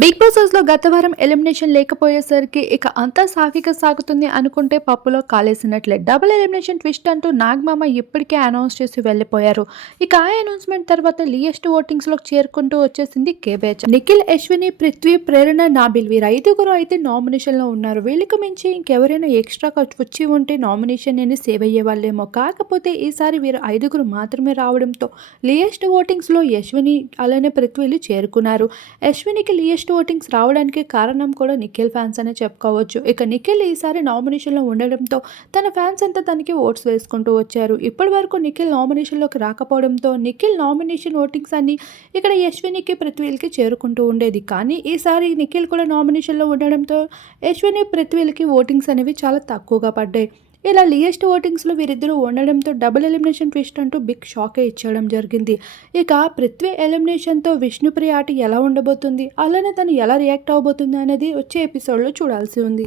Big boss హౌస్లో గత వారం ఎలిమినేషన్ లేకపోయేసరికి ఇక అంతా సాఫీగా సాగుతుంది అనుకుంటే పప్పులో కాలేసినట్లే. డబుల్ ఎలిమినేషన్ ట్విస్ట్ అంటూ నాగమామ ఇప్పటికే అనౌన్స్ చేసి వెళ్ళిపోయారు. ఇక ఆ అనౌన్స్మెంట్ తర్వాత లియెస్ట్ ఓటింగ్స్లో చేరుకుంటూ వచ్చేసింది కేబేజ్. నిఖిల్ అశ్విని పృథ్వీ ప్రేరణ నాబిల్ వీరు ఐదుగురు అయితే నామినేషన్లో ఉన్నారు. వీళ్ళకి మించి ఇంకెవరైనా ఎక్స్ట్రా వచ్చి ఉంటే నామినేషన్ అని సేవ్ అయ్యేవాళ్ళేమో కాకపోతే ఈసారి వీరు ఐదుగురు మాత్రమే రావడంతో లియెస్ట్ ఓటింగ్స్లో యశ్విని అలానే పృథ్వీలు చేరుకున్నారు. అశ్వినికి లియెస్ట్ ఓటింగ్స్ రావడానికి కారణం కూడా నిఖిల్ ఫ్యాన్స్ అనే చెప్పుకోవచ్చు. ఇక నిఖిల్ ఈసారి నామినేషన్లో ఉండడంతో తన ఫ్యాన్స్ అంతా తనకి ఓట్స్ వేసుకుంటూ వచ్చారు. ఇప్పటి వరకు నిఖిల్ నామినేషన్లోకి రాకపోవడంతో నిఖిల్ నామినేషన్ ఓటింగ్స్ అన్ని ఇక్కడ యశ్వినికి పృథ్వీలకి చేరుకుంటూ ఉండేది. కానీ ఈసారి నిఖిల్ కూడా నామినేషన్లో ఉండడంతో యశ్విని పృథ్వీలకి ఓటింగ్స్ అనేవి చాలా తక్కువగా పడ్డాయి. ఇలా లియెస్ట్ ఓటింగ్స్లో వీరిద్దరూ ఉండడంతో డబుల్ ఎలిమినేషన్ ట్విస్ట్ అంటూ బిగ్ షాకే ఇచ్చేయడం జరిగింది. ఇక పృథ్వీ ఎలిమినేషన్తో విష్ణుప్రియ ఆట ఎలా ఉండబోతుంది? అలానే తను ఎలా రియాక్ట్ అవబోతుంది అనేది వచ్చే ఎపిసోడ్లో చూడాల్సి ఉంది.